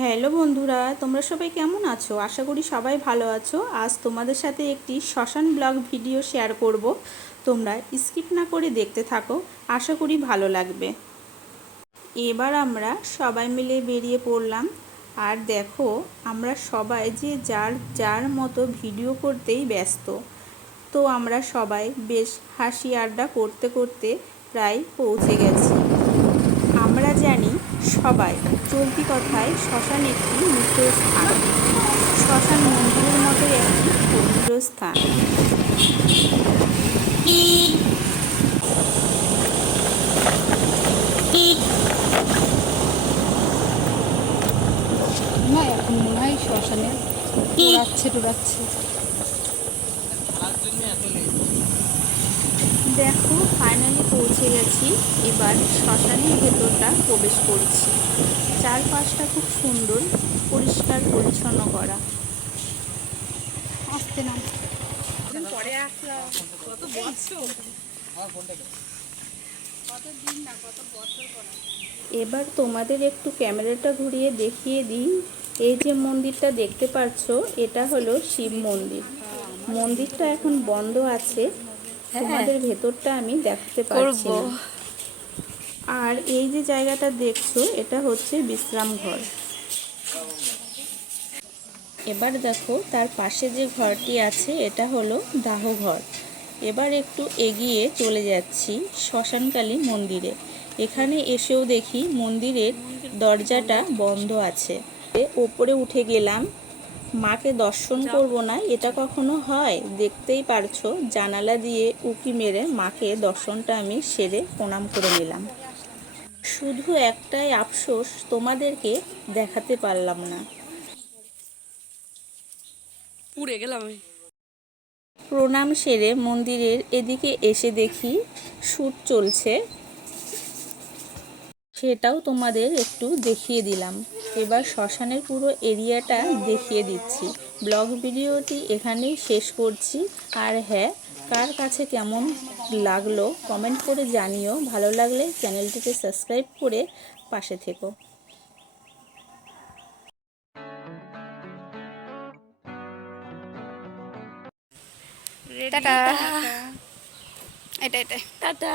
Hello বন্ধুরা, তোমরা সবাই কেমন আছো? আশা করি সবাই ভালো আছো। আজ তোমাদের সাথে একটি শ্মশান ব্লগ ভিডিও শেয়ার করব। তোমরা স্কিপ না করে দেখতে থাকো, আশা করি ভালো লাগবে। এবার আমরা সবাই মিলে বেরিয়ে পড়লাম। আর দেখো, আমরা সবাই যে যার যার মতো ভিডিও করতেই ব্যস্ত। তো আমরা সবাই বেশ হাসি আড্ডা করতে করতে প্রায় পৌঁছে গেছি। আমরা জানি সবাই, চলতি কথায় শ্মশান একটি মিত্র স্থান। শ্মশান মন্দিরের মতোই একটি পবিত্র স্থান। না, এখন মনে হয় শ্মশানে টোড়াচ্ছে। দেখো, ফাইনালি পৌঁছে গেছি। এবার শ্মশানের ভেতরটা প্রবেশ করছি। চারপাশটা খুব সুন্দর, পরিষ্কার পরিচ্ছন্ন করা। আসতে না পরে আসলাম। এবার তোমাদের একটু ক্যামেরাটা ঘুরিয়ে দেখিয়ে দিই। এই যে মন্দিরটা দেখতে পাচ্ছো, এটা হলো শিব মন্দির। মন্দিরটা এখন বন্ধ আছে, তোমাদের ভেতরটা আমি দেখাতে পারছি না। আর এই যে জায়গাটা দেখছো, এটা হচ্ছে বিশ্রাম ঘর। এবার দেখো, তার পাশে যে ঘরটি আছে এটা হলো দাহ ঘর। এবার একটু এগিয়ে চলে যাচ্ছি শ্মশানকালী মন্দিরে। এখানে এসেও দেখি মন্দিরের দরজাটা বন্ধ আছে। ওপরে উঠে গেলাম। মাকে দর্শন করব না এটা কখনো হয়? দেখতেই পারছো, জানালা দিয়ে উঁকি মেরে মাকে দর্শনটা আমি সেরে প্রণাম করে নিলাম। শুধু একটাই আফসোস, তোমাদেরকে দেখাতে পারলাম না। পুড়ে গেলাম আমি। প্রণাম সেরে মন্দিরের এদিকে এসে দেখি শ্যুট চলছে, সেটাও তোমাদের একটু দেখিয়ে দিলাম। এবার শ্মশানের পুরো এরিয়াটা দেখিয়ে দিচ্ছি। ব্লগ ভিডিওটি এখানেই শেষ করছি। আর হ্যাঁ, কার কাছে কেমন লাগলো কমেন্ট করে জানিও। ভালো লাগলে চ্যানেলটিকে সাবস্ক্রাইব করে পাশে থেকো। টাটা। এটা টাটা।